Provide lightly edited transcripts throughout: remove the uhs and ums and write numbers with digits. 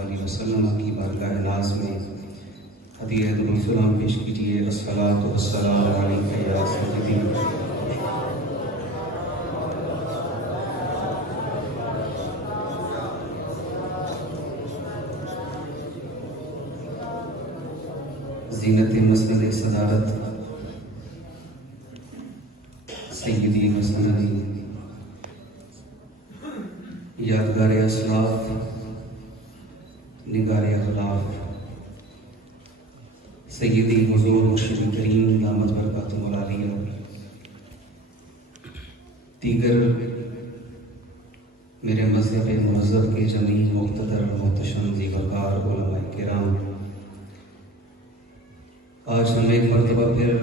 وآلہ وسلم کی بارگاہ ناز میں ہدیہ درود السلام پیش کیجیے۔ الصلاۃ والسلام علیک یا سیدی۔ زینت مسند صدارت سیدی مسندی، یادگار اسلاف، نگار اخلاف، سیدی حضور مرشد کریم دامت برکاتہ العالیہ، دیگر میرے مذہب مہذب کے جمیع مقتدر محتشم زیباکار علماء کرام، آج ہم ایک مرتبہ پھر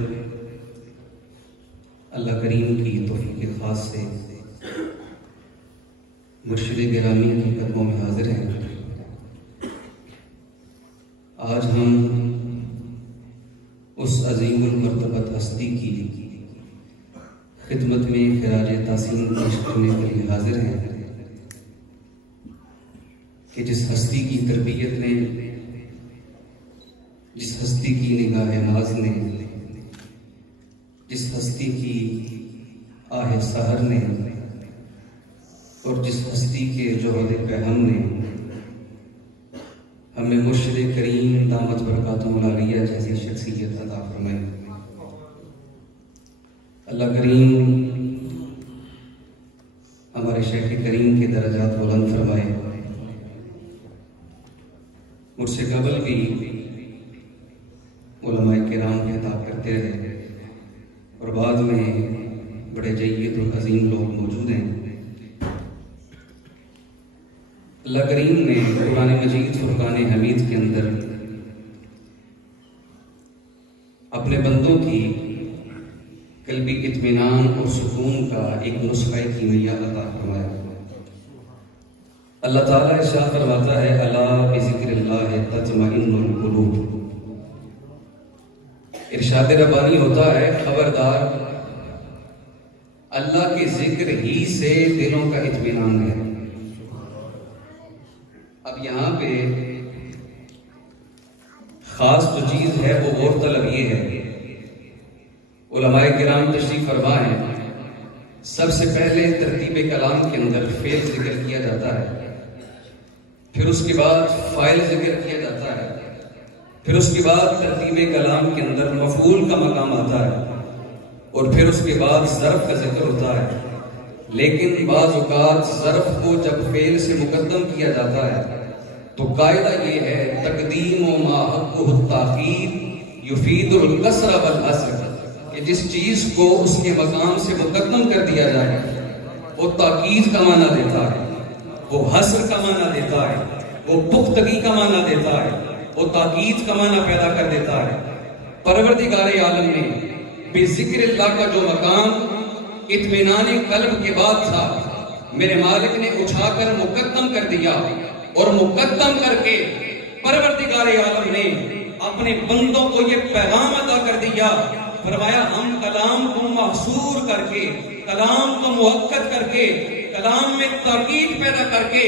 اللہ کریم کی توفیق خاص سے مرشد گرامی کے قدموں میں حاضر ہیں۔ آج ہم اس عظیم المرتبت ہستی کی خدمت میں خراج تحسین پیش کرنے کے لیے حاضر ہیں کہ جس ہستی کی تربیت نے، جس ہستی کی نگاہ ناز نے، جس ہستی کی آہ سحر نے، اور جس ہستی کے جوہد پیغام نے ہمیں مرشد کریم دامت برکاتہ العالیہ جیسی شخصیت عطا فرمائی۔ اللہ کریم ہمارے شیخ کریم کے درجات بلند فرمائے۔ مجھ سے قبل بھی علماء کرام خطاب کرتے رہے اور بعد میں بڑے جید اور عظیم لوگ موجود ہیں۔ اللہ کریم نے قرآن مجید فرقان حمید کے اندر اپنے بندوں کی قلبی اطمینان اور سکون کا ایک نسخہ کیمیا عطا فرمایا۔ اللہ تعالیٰ ارشاد فرماتا ہے الا بذکر اللہ تطمئن القلوب۔ ارشاد ربانی ہوتا ہے خبردار، اللہ کے ذکر ہی سے دلوں کا اطمینان ہے۔ اب یہاں پہ خاص جو چیز ہے وہ غور طلب یہ ہے، علماء کرام تشریف فرما ہے، سب سے پہلے ترتیب کلام کے اندر فعل ذکر کیا جاتا ہے، پھر اس کے بعد فاعل ذکر کیا جاتا ہے، پھر اس کے بعد ترتیب کلام کے اندر مفعول کا مقام آتا ہے، اور پھر اس کے بعد ظرف کا ذکر ہوتا ہے۔ لیکن بعض اوقات ظرف کو جب فعل سے مقدم کیا جاتا ہے تو قاعدہ یہ ہے تقدیم و ما حقہ التاخیر یفید القصر والحصر، کہ جس چیز کو اس کے مقام سے مقدم کر دیا جائے وہ تاکید کا معنی دیتا ہے، وہ حصر کا معنی دیتا ہے، وہ پختگی کا معنی دیتا ہے، وہ تاکید کا معنی پیدا کر دیتا ہے۔ پروردگار عالم نے بے ذکر اللہ کا جو مقام اطمینان قلب کے بعد تھا، میرے مالک نے اٹھا کر مقدم کر دیا، اور مقدم کر کے پروردگار عالم نے اپنے بندوں کو یہ پیغام عطا کر دیا، فرمایا ہم کلام کو محصور کر کے، کلام کو موقت کر کے، کلام میں تاکید پیدا کر کے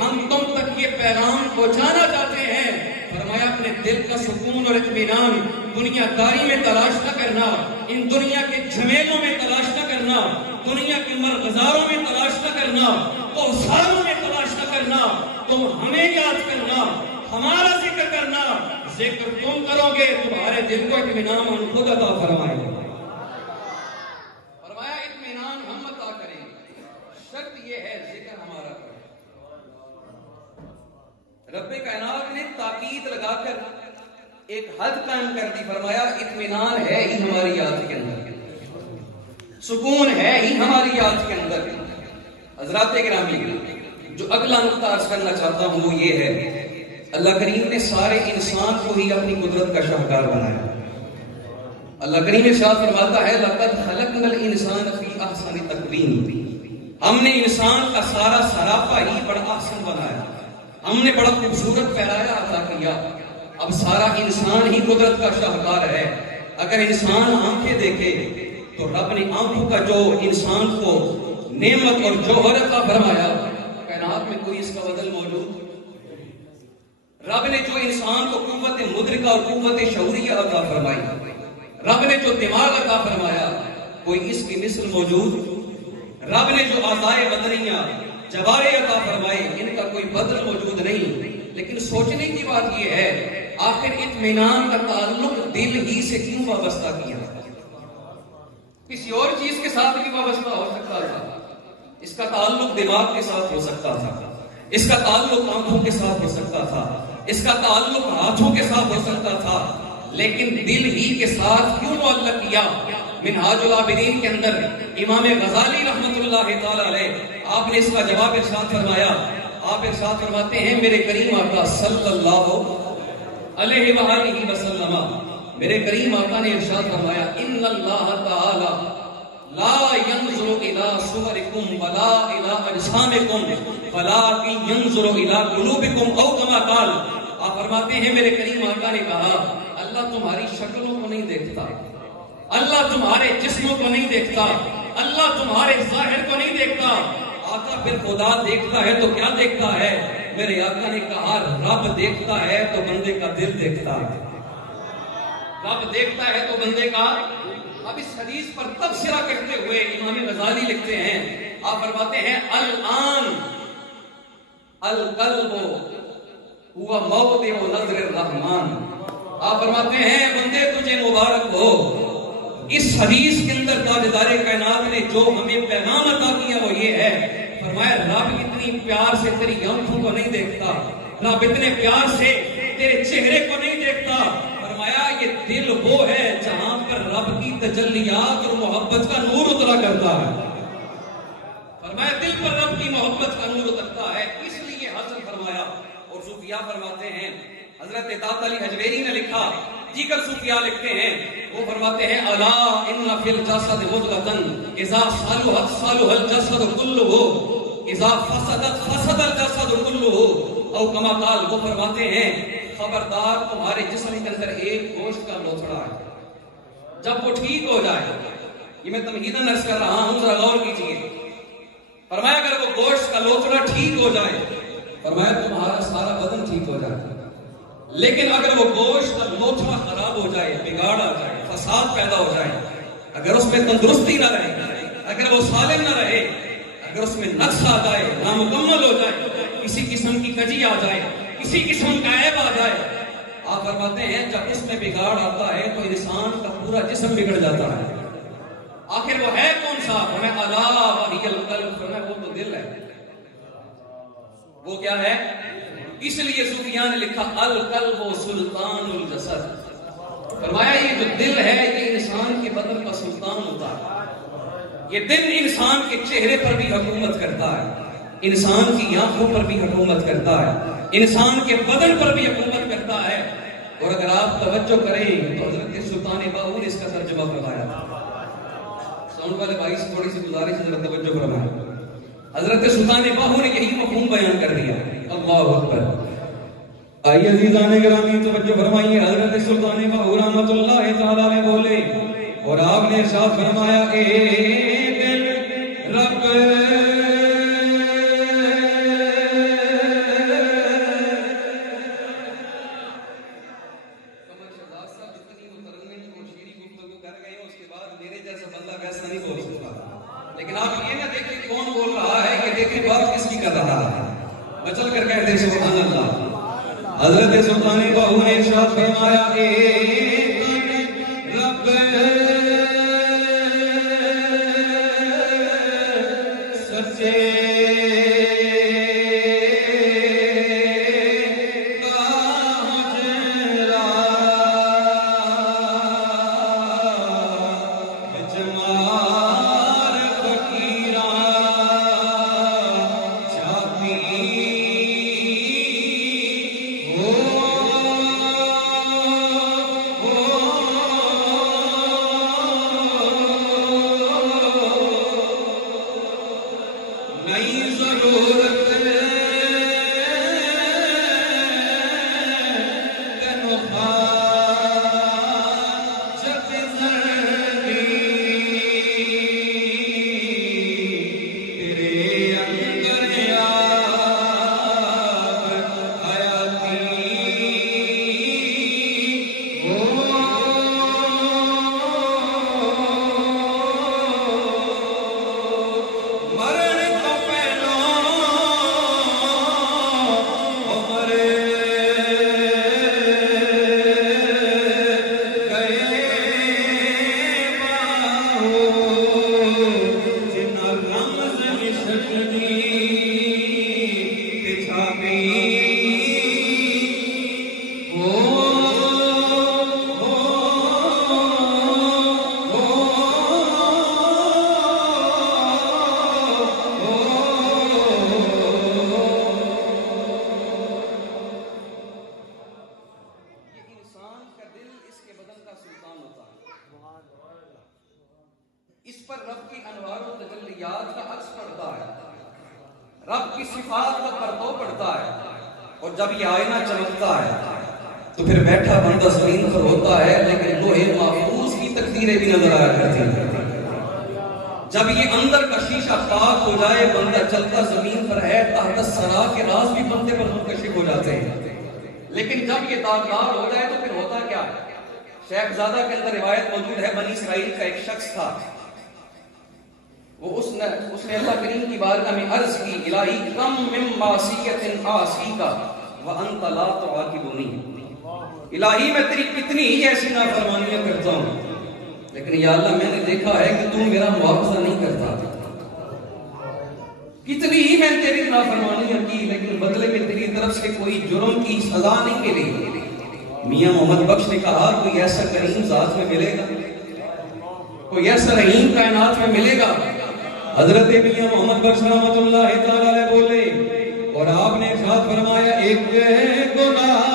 ہم تم تک یہ پیغام پہنچانا چاہتے ہیں۔ فرمایا اپنے دل کا سکون اور اطمینان دنیا داری میں تلاش نہ کرنا، ان دنیا کے جھمیلوں میں تلاش نہ کرنا، دنیا کے مرغزاروں میں تلاش نہ کرنا، کوثاروں میں تلاش نہ کرنا، تم ہمیں یاد کرنا، ہمارا ذکر کرنا۔ ذکر تم کرو گے تمہارے دل کو اطمینان ہم خود عطا فرمائیں گے۔ فرمایا اطمینان ہم عطا کریں گے، شرط یہ ہے ذکر ہمارا کریں۔ رب کائنات نے تاکید لگا کر ایک حد قائم کر دی، فرمایا اطمینان ہے ہی ہماری یاد کے اندر، سکون ہے ہی ہماری یاد کے اندر۔ حضرات گرامی، جو اگلا نقطہ عرض کرنا چاہتا ہوں وہ یہ ہے، اللہ کریم نے سارے انسان کو ہی اپنی قدرت کا شاہکار بنایا۔ اللہ کریم ارشاد فرماتا ہے لَقَدْ خَلَقْنَا الْإِنسَانَ فِي أَحْسَنِ تَقْوِيمٍ، ہم نے انسان کا سارا سراپا ہی بڑا احسن بنایا، ہم نے بڑا خوبصورت پہرایا عطا کیا۔ اب سارا انسان ہی قدرت کا شاہکار ہے۔ اگر انسان آنکھیں دیکھے تو رب نے آنکھوں کا جو انسان کو نعمت اور جوہر عطا فرمایا، کائنات میں کوئی اس کا بدل موجود رب نے جو انسان کو قوت مدرکہ اور قوت شعوریہ عطا فرمائی، رب نے جو دماغ عطا فرمایا، کوئی اس کی مثل موجود؟ رب نے جو اعضائے بدنیہ جوارے عطا فرمائے، ان کا کوئی بدل موجود نہیں۔ لیکن سوچنے کی بات یہ ہے، آخر اطمینان کا تعلق دل ہی سے کیوں وابستہ کیا؟ کسی اور چیز کے ساتھ بھی وابستہ ہو سکتا تھا۔ اس کا تعلق دماغ کے ساتھ ہو سکتا تھا، اس کا تعلق آنکھوں کے ساتھ ہو سکتا تھا، اس کا تعلق ہاتھوں کے ساتھ ہو سکتا تھا، لیکن دل ہی کے ساتھ کیوں معلق کیا؟ منہاج العابدین کے اندر امام غزالی رحمۃ اللہ تعالی علیہ، آپ نے اس کا جواب ارشاد فرمایا۔ آپ ارشاد فرماتے ہیں، میرے کریم آقا صلی اللہ علیہ وآلہ وسلم، میرے کریم آقا نے ارشاد فرمایا، ان اللہ تعالی لا ينظر الى صوركم ولا الى اجسامكم ولكن ينظر الى قلوبكم او كما قال۔ آپ فرماتے ہیں، میرے کریم آقا نے کہا، اللہ تمہاری شکلوں کو نہیں دیکھتا، اللہ تمہارے جسموں کو نہیں دیکھتا، اللہ تمہارے ظاہر کو نہیں دیکھتا۔ آقا پھر خدا دیکھتا ہے تو کیا دیکھتا ہے؟ میرے آقا نے کہا، رب دیکھتا ہے تو بندے کا دل دیکھتا ہے، رب دیکھتا ہے تو بندے کا۔ اب اس حدیث پر تبصرہ کرتے ہوئے امام غزالی لکھتے ہیں، آپ فرماتے ہیں، الآن القلب ہوا موضع نظر الرحمن۔ آپ فرماتے ہیں، بندے تجھے مبارک ہو، اس حدیث کے اندر تاجدار کائنات نے جو ہمیں پیغام عطا کیا وہ یہ ہے، فرمایا رب اتنی پیار سے تیری آنکھوں کو نہیں دیکھتا، رب اتنے پیار سے تیرے چہرے کو نہیں دیکھتا، فرمایا یہ دل وہ ہے جہاں پر رب کی تجلیات اور محبت کا نور اترا کرتا ہے۔ فرمایا دل پر رب کی محبت کا نور اترتا ہے، اس لیے حسن فرمایا۔ اور صوفیاء فرماتے ہیں، حضرت داتا علی حجویری نے لکھا، دیگر صوفیاء لکھتے ہیں، وہ فرماتے ہیں، الا ان فی الجسد مضغۃ اذا صلحت صلح الجسد کلہ اذا فسدت فسد الجسد کلہ، او کما قال۔ وہ فرماتے ہیں، خبردار تمہارے جسم کے اندر ایک گوشت کا لوتھڑا ہے، جب وہ ٹھیک ہو جائے، یہ میں تمہیداً عرض کر رہا ہوں، ذرا غور کیجئے، فرمایا اگر وہ گوشت کا لوتھڑا ٹھیک ہو جائے، فرمایا تمہارا سارا بدن ٹھیک ہو جائے۔ لیکن اگر وہ گوشت کا لوتھڑا خراب ہو جائے، بگاڑ آ جائے، فساد پیدا ہو جائے، اگر اس میں تندرستی نہ رہے، اگر وہ سالم نہ رہے، اگر اس میں نقص آ جائے، نامکمل ہو جائے، کسی قسم کی کجی آ جائے، کسی قسم کا عیب آ جائے، آپ فرماتے ہیں جب اس میں بگاڑ آتا ہے تو انسان کا پورا جسم بگڑ جاتا ہے۔ آخر وہ ہے کون سا؟ ہمیں الا وہی القلب، ہمیں وہ تو دل ہے۔ وہ کیا ہے؟ اس لیے صوفیاء نے لکھا، القلب سلطان الجسد۔ فرمایا یہ جو دل ہے یہ انسان کے بدن کا سلطان ہوتا ہے، یہ دل انسان کے چہرے پر بھی حکومت کرتا ہے، انسان کی آنکھوں پر بھی حکومت کرتا ہے، انسان کے بدن پر بھی حکومت کرتا ہے۔ اور اگر آپ توجہ کریں تو حضرت سلطان باہو نے اس کا ترجمہ فرمایا۔ ساؤنڈ والے بھائی سے تھوڑی سی گزارش ہے، ذرا توجہ فرمائیں۔ حضرت سلطان باہو نے یہی مفہوم بیان کر دیا۔ اللہ اکبر۔ آئیے عزیزان گرامی توجہ فرمائیے، حضرت سلطان باہو رحمۃ اللہ تعالی علیہ بولے اور آپ نے ارشاد فرمایا، اے دل رب لیکن آپ یہ نہ دیکھیں کون بول رہا ہے، یہ دیکھیں بات کس کی کر رہا ہے، بچل کر کہتے ہیں سبحان اللہ۔ حضرت سلطان باہو نے ارشاد فرمایا، اے رب سچے Oh کی صفات کا پرتو پڑتا ہے اور جب یہ آئینہ چمکتا ہے تو پھر بیٹھا بندہ زمین پر ہوتا ہے لیکن لوح محفوظ کی تقدیریں بھی نظر آیا کرتی ہیں۔ جب یہ اندر کا شیشہ پاک ہو جائے بندہ چلتا زمین پر ہے تحت الثری کے راز بھی بندے پر منکشف ہو جاتے ہیں، لیکن جب یہ داغدار ہو جائے تو پھر ہوتا کیا ہے؟ شیخ زادہ کے اندر روایت موجود ہے، بنی اسرائیل کا ایک شخص تھا، وہ اس نے اللہ کریم کی بارگاہ میں عرض کی، الہی کم من معصیت عاصیک وانت لا تعاقبنی، الہی میں تیری کتنی ہی ایسی نافرمانیاں کرتا ہوں لیکن یا اللہ میں نے دیکھا ہے کہ تو میرا مواخذہ نہیں کرتا، کتنی ہی میں تیری نافرمانیاں کی لیکن بدلے میں تیری طرف سے کوئی جرم کی سزا نہیں ملی۔ میاں محمد بخش نے کہا کوئی ایسا کریم ذات میں ملے گا، کوئی ایسا رحیم کائنات میں ملے گا؟ حضرت میاں محمد بخش رحمۃ اللہ تعالی علیہ بولے اور آپ نے ارشاد فرمایا، ایک گناہ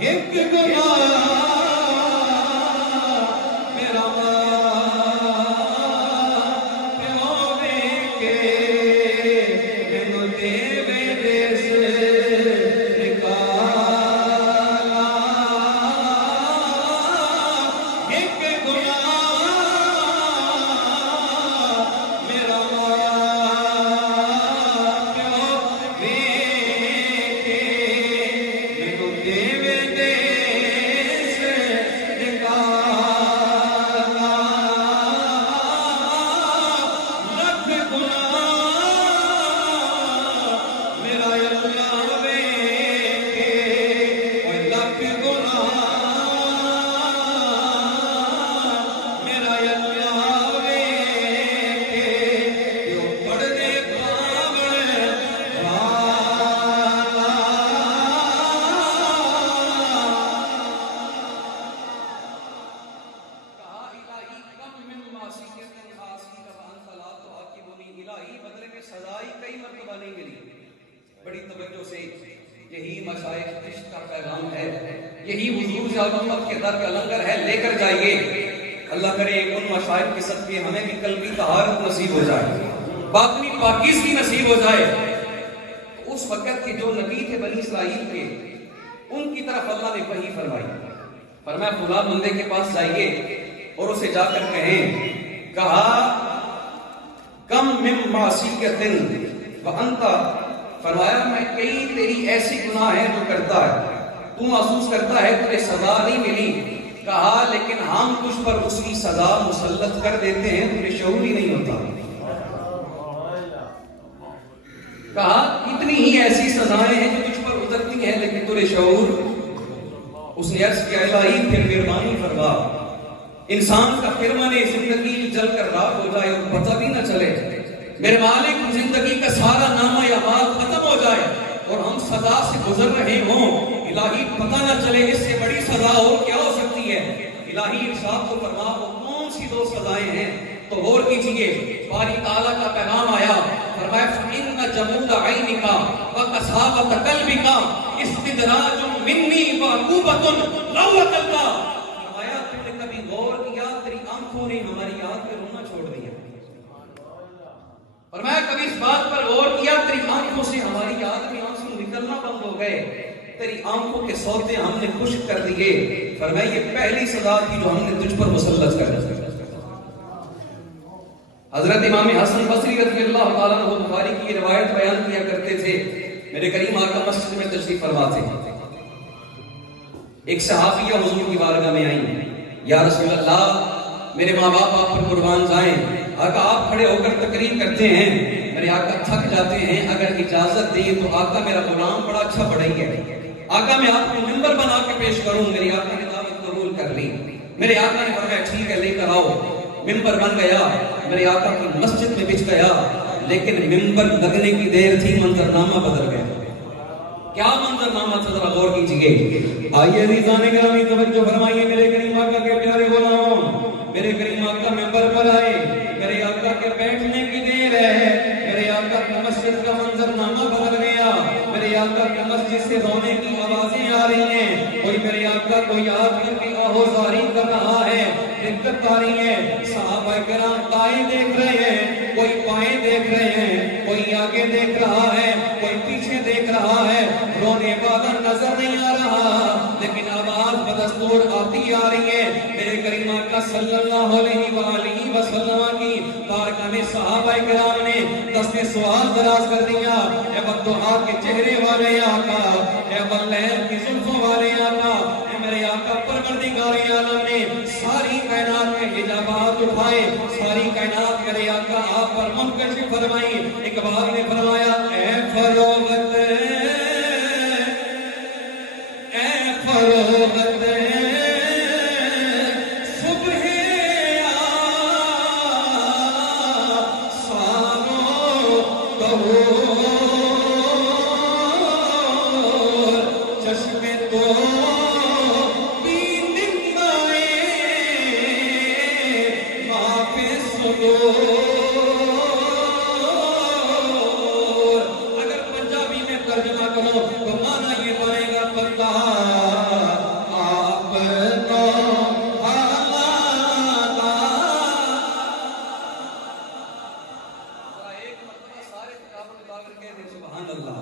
ایک گناہ میرا باطنی پاکیزگی نصیب ہو جائے۔ اس وقت کے جو نبی تھے بنی اسرائیل کے، ان کی طرف اللہ نے وحی فرمائی، فرمایا فلاں بندے کے پاس جائیے اور اسے جا کر کہیں، کہا کم من معصیت وانت، فرمایا میں کئی تیری ایسی گناہ ہیں جو کرتا ہے، تو محسوس کرتا ہے تجھے سزا نہیں ملی، کہا لیکن ہم تجھ پر اس کی سزا مسلط کر دیتے ہیں، تجھے شعور ہی نہیں ہوتا۔ کہا اتنی ہی ایسی سزائیں ہیں جو تجھ پر اترتی ہیں لیکن تجھے شعور۔ اس نے عرض کیا الہی پھر مہربانی فرما، انسان کا فرمان زندگی جل کر راکھ ہو جائے اور پتہ بھی نہ چلے، میرے مالک زندگی کا سارا نامہ اعمال ختم ہو جائے اور ہم سزا سے گزر رہے ہوں، الہی پتہ نہ چلے، اس سے بڑی سزا اور کیا ہو سکتی ہے؟ الہی ارشاد کو فرما وہ کون سی دو سزائیں ہیں؟ تو غور کیجئے، باری تعالیٰ کا پیغام آیا، فرمایا فَإِنَّ جَمُودَ عَيْنِكَ وَقَسَاوَةَ قَلْبِكَ اِسْتِدْرَاجٌ مِّنِّي وَعُقُوبَةٌ لَوْ وَقَلْتَ، فرمایا تم نے کبھی غور کیا تیری آنکھوں نے ہماری یاد پہ رونا چھوڑ دیا، فرمایا کبھی اس بات پر غور کیا تیری آنکھوں سے ہماری یاد میں آنسو نکلنا بند ہو گئے، تیری آنکھوں کے سوتے ہم نے خشک کر دیے، فرمایا یہ پہلی سزا تھی جو ہم نے تجھ پر مسلط کر دی۔ حضرت امام حسن بصری رضی اللہ تعالیٰ عنہ بخاری کی روایت بیان کیا کرتے تھے، میرے کریم آقا مسجد میں تشریف فرما تھے، ایک صحابیہ حضور کی بارگاہ میں آئیں، یا رسول اللہ میرے ماں باپ آپ پر قربان جائیں، آقا آپ کھڑے ہو کر تقریر کرتے ہیں، میرے آقا تھک جاتے ہیں، اگر اجازت دیں تو آقا میرا غلام بڑا اچھا پڑھائی ہے، آقا میں آپ کو منبر بنا کے پیش کروں، میری آقا نے دعوت قبول کر لی، میرے آقا نے فرمایا ٹھیک ہے لے کر آؤ، منبر بن گیا، میرے آقا کی مسجد میں بچ گیا، لیکن منبر لگنے کی دیر تھی منظرنامہ بدل گیا۔ کیا منظرنامہ تھا ذرا غور کیجئے، آئیے عزیزان گرامی توجہ فرمائیے، میرے کریم آقا کے پیارے غلام، میرے کریم آقا منبر پر آئے، میرے آقا کے بیٹھنے کی دیر ہے، میرے آقا کی مسجد کا منظرنامہ بدل گیا، میرے آقا کی مسجد سے رونے کی آوازیں آ رہی ہیں، کوئی میرے آقا کو یاد کر کے آہوزاری کر رہا ہے، دقت آ رہی ہے. صحابہ کرام دائیں دیکھ رہے ہیں, کوئی بائیں دیکھ رہے ہیں, کوئی آگے دیکھ رہا ہے, کوئی پیچھے دیکھ رہا ہے, رونے والا نظر نہیں آ رہا, لیکن آواز بدستور آتی آ رہی ہے. میرے کریم آقا صلی اللہ علیہ وآلہ وسلم کی بارگاہ میں صحابہ کرام نے دست سوال دراز کر دیا. اے بددعا کے چہرے والے آقا, اے واللیل کی زلفوں والے آقا, اے میرے آقا پروردگار عالم نے ساری کائنات کے حجابات اٹھائے, ساری کائنات میرے آقا آپ پر منکشف فرمائی. اقبال نے فرمایا اے فروغت, اے فروغت صبح آسانو کہو چشم تو اگر پنجابی میں ترجمہ کرو تو معنی یہ بنے گا پتہ آپ تو سبحان اللہ.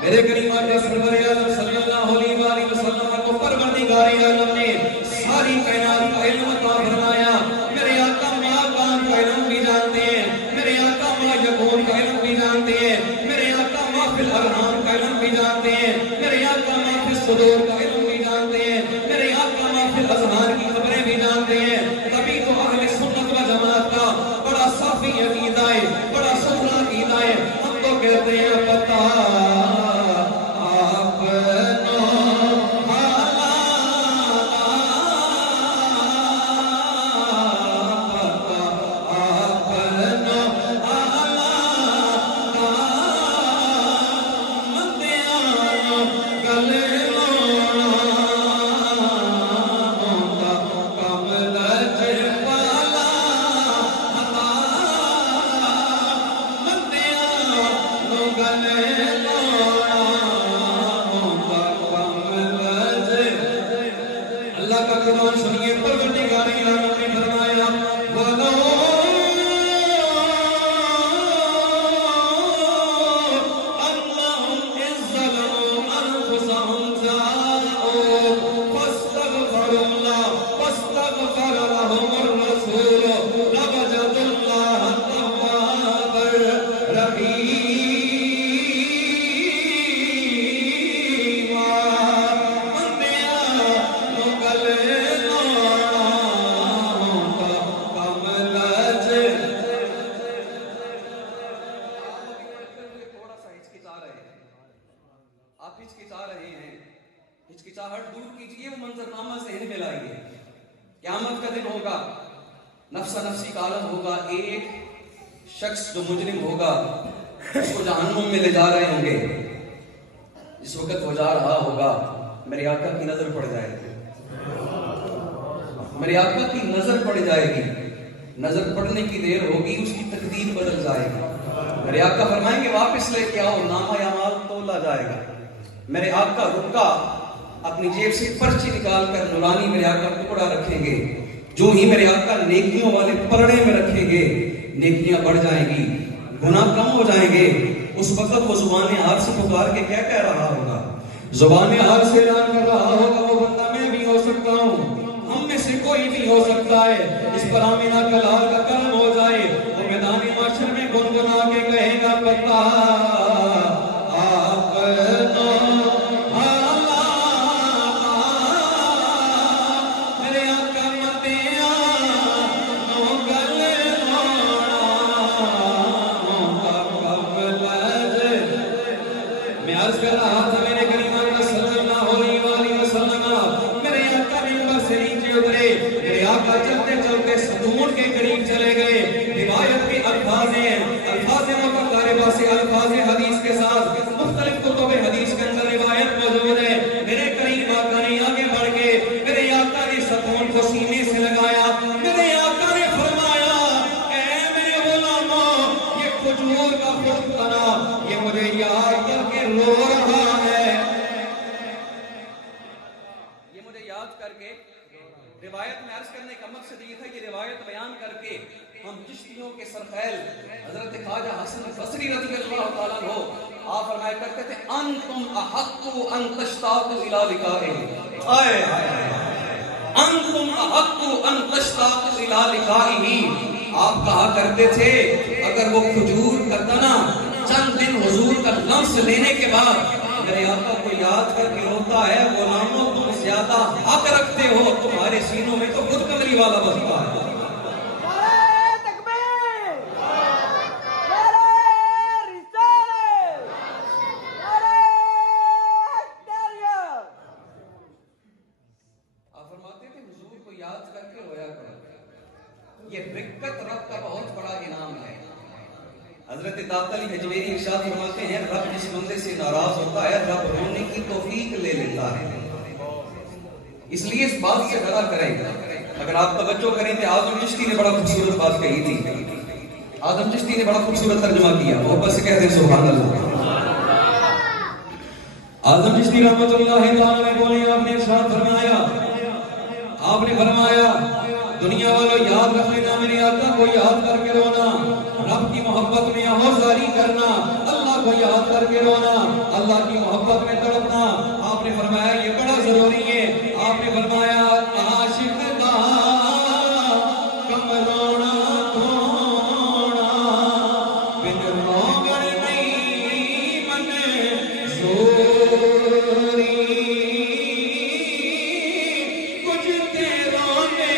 میرے کریم آقا سرور عالم صلی اللہ علیہ وآلہ وسلم کو پروردگار عالم نے ساری کائنات کا علم عطا فرمایا. میرے آقا ما کان کا علم بھی جانتے ہیں, میرے آقا ما یکون کا علم بھی جانتے ہیں, میرے آقا ما فی الارحام کا علم بھی جانتے ہیں, میرے آقا ما فی الصدور کا علم بھی جانتے ہیں, میرے آقا ما فی الاذہان کی خبریں بھی جانتے ہیں. تبھی تو اہل سنت و جماعت کا بڑا صافی عقیدہ ہے, بڑا ستھرا عقیدہ ہے. ہم تو کہتے ہیں پتہ ہچکچاہٹ دور کیجئے, وہ منظرنامہ ذہن میں لائیے. قیامت کا دن ہوگا, نفسا نفسی کا عالم ہوگا. ایک شخص جو مجرم ہوگا اس کو جہنم میں لے جا رہے ہوں گے. جس وقت وہ جا رہا ہوگا میرے آقا کی نظر پڑ جائے گی, میرے آقا کی نظر پڑ جائے گی. نظر پڑنے کی دیر ہوگی, اس کی تقدیر بدل جائے گی. میرے آقا فرمائیں گے واپس لے کے آؤ, نامہ اعمال تولا جائے گا. میرے آقا رکا اپنی جیب سے پرچی نکال کر نورانی میرے آقا ٹکڑا رکھیں گے. جو ہی میرے آقا نیکیوں والے پرڑے میں رکھیں گے نیکیاں بڑھ جائیں گی, گناہ کم ہو جائیں گے. اس وقت وہ زبان حال سے پکار کے کیا کہہ رہا ہوگا؟ زبان حال سے اعلان کر رہا ہوگا وہ بندہ میں بھی ہو سکتا ہوں, ہم میں سے کوئی بھی ہو سکتا ہے, اس پر آمینہ کا لال کا کرم ہو جائے. وہ میدان معاشر میں گنگنا کے کہے گا پتہ آپ تو چلتے چلتے ستون کے قریب چلے گئے. روایت کے الفاظ ہیں, الفاظ متقاربہ سے الفاظ حدیث کے ساتھ مختلف کتب حدیث کے اندر روایت موجود ہے. میرے قریب آقا نے آگے بڑھ کے میرے آقا نے ستون کو سینے سے لگایا. میرے آقا نے فرمایا اے میرے غلاموں, یہ کھجور کا خشک تنا یہ مجھے یاد کر کے رو رہا ہے, یہ مجھے یاد کر کے. روایت میں عرض کرنے روایت بیان کر کے ہم چشتیوں کے سرخیل حضرت خواجہ حسن بصری رضی اللہ تعالیٰ عنہ آپ فرمایا کرتے تھے انتم احق ان تشتاقوا الی لقائه، انتم احق ان تشتاقوا الی لقائه۔ آپ کہا کرتے تھے اگر وہ کھجور کا تنا چند دن حضور کا لمس لینے کے بعد میرے آقا کو یاد کر کے روتا ہے، غلاموں تم زیادہ حق رکھتے ہو، تمہارے سینوں میں تو خود کمری والا بستا ہے۔ یہ رقت رب کا بہت بڑا انعام ہے۔ حضرت داتا علی حجویری ارشاد فرماتے ہیں رب جس بندے سے ناراض ہوتا ہے رب رونے کی توفیق لے لیتا ہے۔ اس لیے اس بات سے ڈرا کریں۔ اگر آپ توجہ کریں تو آدم چشتی نے بڑا خوبصورت بات کہی تھی، آدم چشتی نے بڑا خوبصورت ترجمہ کیا، محبت سے کہتے ہیں سبحان اللہ۔ آدم چشتی رحمۃ اللہ تعالی علیہ بولے آپ نے ارشاد فرمایا، آپ نے فرمایا دنیا والوں یاد رکھ لینا میرے آقا کو یاد کر کے رونا، رب کی محبت میں آہوزاری کرنا، اللہ کو یاد کر کے رونا، اللہ کی محبت میں تڑپنا۔ آپ نے فرمایا یہ بڑا ضروری ہے۔ آپ نے فرمایا عاشق کا کم رونا دھونا بن روغن نہیں منظوری، کچھ تیروں نے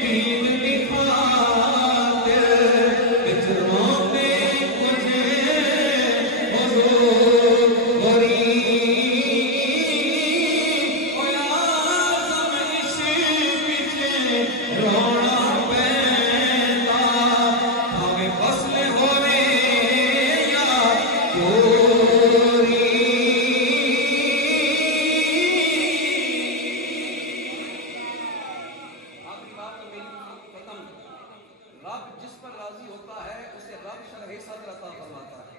دین دکھاتے بچروں میں مجھے حضوری، اور آزم اس پیچھے رونا پیدا ہمیں فصل ہوئے یا گوری۔ رب جس پر راضی ہوتا ہے اسے رب شرح صدر عطا فرماتا ہے،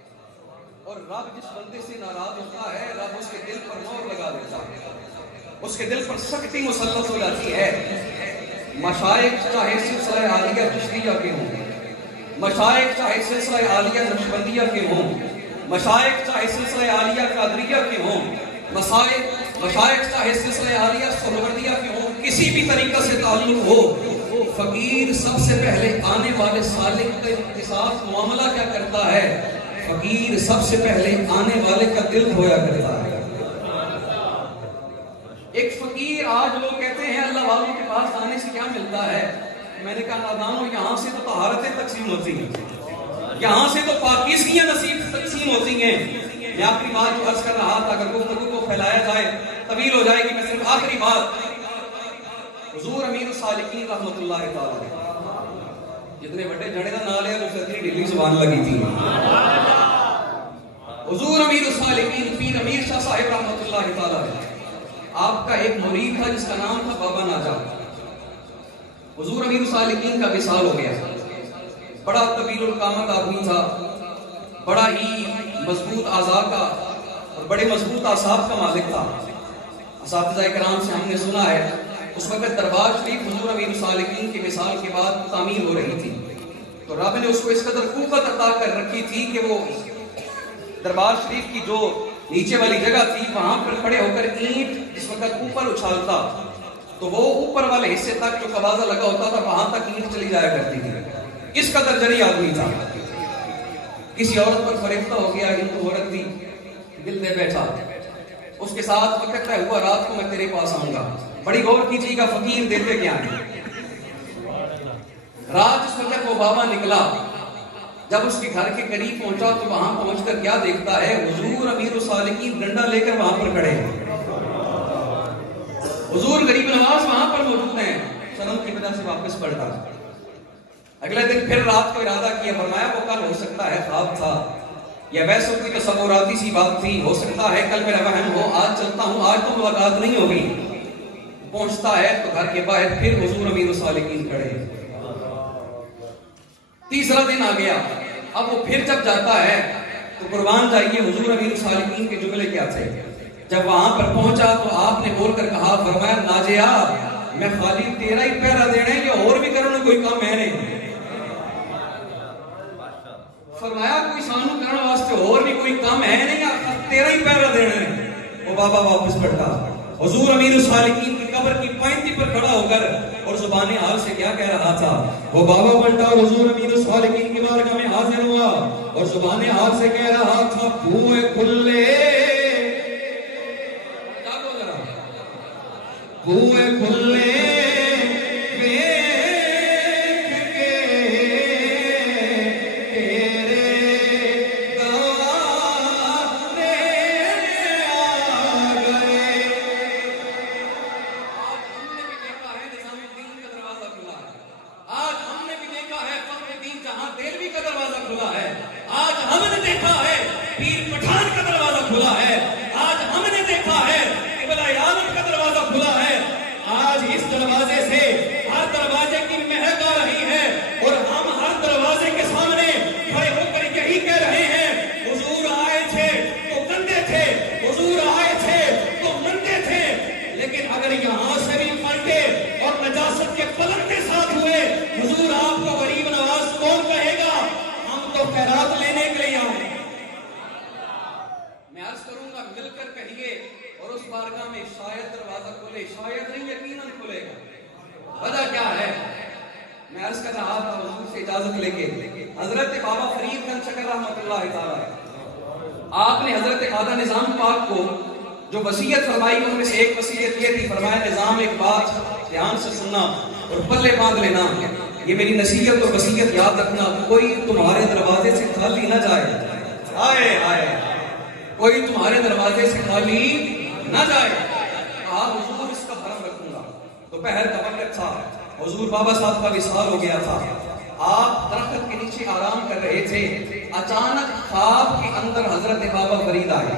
اور رب جس بندے سے ناراض ہوتا ہے رب اس کے دل پر مہر لگا دیتا ہے، اس کے دل پر سختی مسلط ہو جاتی ہے۔ مشائخ چاہے سلسلہ عالیہ چشتیہ کے ہوں، مشائخ چاہے سلسلہ عالیہ نقشبندیہ کے ہوں، مشائخ چاہے سلسلہ عالیہ قادریہ کے ہوں، مشائخ چاہے سلسلہ عالیہ سہروردیہ کے ہوں، کسی بھی طریقہ سے تعلق ہو، فقیر سب سے پہلے آنے والے سالک کے ساتھ معاملہ کیا کرتا ہے؟ فقیر سب سے پہلے آنے والے کا دل دھویا کرتا ہے۔ ایک فقیر آج لوگ کہتے ہیں اللہ والوں کے پاس آنے سے کیا ملتا ہے؟ میں نے کہا نادانو یہاں سے تو طہارتیں تقسیم ہوتی ہیں، یہاں سے تو پاکیزگیاں نصیب تقسیم ہوتی ہیں۔ میں آخری بات جو عرض کر رہا تھا، اگر گفتگو کو پھیلایا جائے طویل ہو جائے گی، میں صرف آخری بات حضور امیر السالکین رحمت اللہ تعالی جتنے بڑے جڑے کا نال ہے اس اتنی ڈھیلی زبان لگی تھی۔ حضور امیر السالکین پیر امیر شاہ صاحب رحمت اللہ تعالی آپ کا ایک مرید تھا جس کا نام تھا بابا ناجا۔ حضور امیر السالکین کا وصال ہو گیا، بڑا طویل القامت آدمی تھا، بڑا ہی مضبوط اعضاء کا اور بڑے مضبوط اعصاب کا مالک تھا۔ اساتذہ کرام سے ہم نے سنا ہے اس وقت دربار شریف حضور امیر السالکین کے وصال کے بعد تعمیر ہو رہی تھی، تو رب نے اس کو اس قدر قوت عطا کر رکھی تھی کہ وہ دربار شریف کی جو نیچے والی جگہ تھی وہاں پر کھڑے ہو کر اینٹ جس وقت اوپر اچھالتا تو وہ اوپر والے حصے تک جو کوازہ لگا ہوتا تھا وہاں تک اینٹ چلی جایا کرتی تھی۔ اس قدر جری آدمی تھا۔ کسی عورت پر فریفتہ ہو گیا، ہندو عورت تھی، دل دے بیٹھا، اس کے ساتھ وقت طے ہوا رات کو میں تیرے پاس آؤں گا۔ بڑی غور کیجیے گا فقیر دیتے کیا ہیں۔ رات اس وقت وہ بابا نکلا، جب اس کے گھر کے قریب پہنچا تو وہاں پہنچ کر کیا دیکھتا ہے؟ حضور امیر السالکین ڈنڈا لے کر وہاں پر کھڑے ہیں، حضور غریب نواز وہاں پر موجود ہیں، سنم کی وجہ سے واپس پلٹا۔ اگلے دن پھر رات کو ارادہ کیا، فرمایا وہ کل ہو سکتا ہے خواب تھا یا ویسے کوئی تصوراتی سی بات تھی، ہو سکتا ہے کل میرا وہم ہو، آج چلتا ہوں، آج تو ملاقات نہیں ہوگی۔ پہنچتا ہے تو گھر کے باہر پھر حضور امیر السالکین کھڑے۔ تیسرا دن آ گیا، اب وہ پھر جب جاتا ہے تو قربان جائیے حضور امیر السالکین کے جملے کیا تھے؟ جب وہاں پر پہنچا تو آپ نے بول کر کہا، فرمایا ناجیا میں خالی تیرا ہی پہرا دینا ہے یا اور بھی کرنا کوئی کام ہے نہیں؟ فرمایا کوئی سانو کرنے واسطے اور بھی کوئی کام ہے نہیں، تیرا ہی پہرا دینا ہے۔ وہ بابا واپس پڑھتا، حضور امیر الصالحین کی قبر کی پائنتی پر کھڑا ہو کر اور زبان حال سے کیا کہہ رہا تھا؟ وہ بابا پلٹا اور حضور امیر الصالحین کی بارگاہ میں حاضر ہوا اور زبان حال سے کہہ رہا تھا، بوئے کھلے کیا بول رہا؟ بوئے کھلے حضرت بابا فرید گنج شکر رحمت اللہ تعالی، آپ نے حضرت خواجہ نظام پاک کو جو وصیت فرمائی ان میں سے ایک وصیت یہ تھی، فرمایا نظام ایک بات دھیان سے سننا اور پلے باندھ لینا، یہ میری نصیحت اور وصیت یاد رکھنا، کوئی تمہارے دروازے سے خالی نہ جائے، آئے آئے کوئی تمہارے دروازے سے خالی نہ جائے۔ کہا حضور اس کا بھرم رکھوں گا۔ دوپہر کا وقت تھا، حضور بابا صاحب کا وصال ہو گیا تھا، آپ درخت کے نیچے آرام کر رہے تھے، اچانک خواب کے اندر حضرت بابا فرید آئے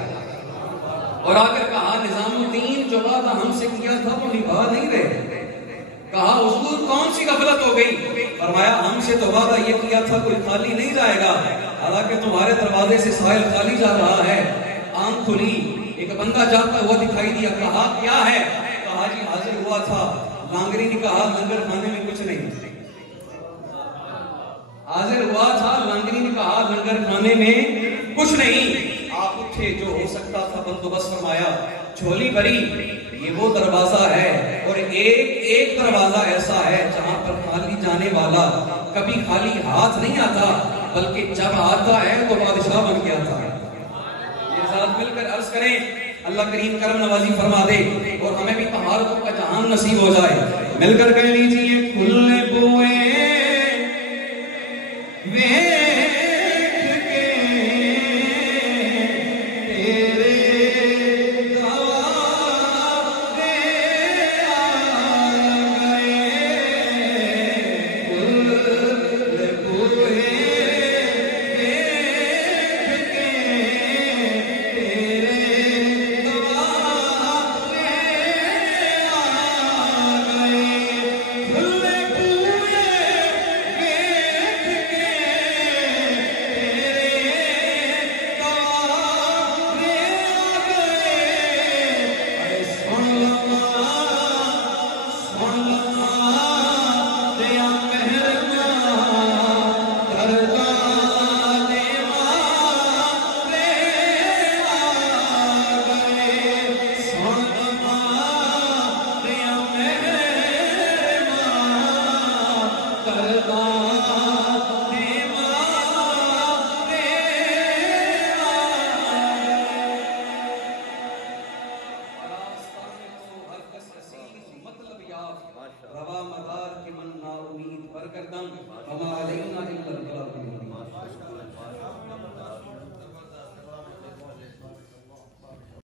اور آ کر کہا نظام الدین جو وعدہ ہم سے کیا تھا وہ نبھا نہیں رہے۔ کہا حضور کون سی غفلت ہو گئی؟ فرمایا ہم سے تو وعدہ یہ کیا تھا کوئی خالی نہیں جائے گا، حالانکہ تمہارے دروازے سے سائل خالی جا رہا ہے۔ آنکھ کھلی، ایک بندہ جاتا ہوا دکھائی دیا، کہا کیا ہے؟ کہا جی حاضر ہوا تھا، لانگری نے کہا لنگر کھانے میں کچھ نہیں، حاضر ہوا تھا لانگری نے کہا لنگر کھانے میں کچھ نہیں۔ آپ اٹھے، جو ہو سکتا تھا بندوبست فرمایا، جھولی بھری، یہ وہ دروازہ ہے اور ایک دروازہ ایسا ہے جہاں پر خالی جانے والا کبھی خالی ہاتھ نہیں آتا، بلکہ جب آتا ہے تو بادشاہ بن کے آتا ہے۔ یہ ساتھ مل کر عرض کریں اللہ کریم کرم نوازی فرما دے اور ہمیں بھی طہارتوں کا جہان نصیب ہو جائے۔ مل کر کہہ لیجیے کھلے بوئے روا مدار کی من نا امید پر کردم وما علینا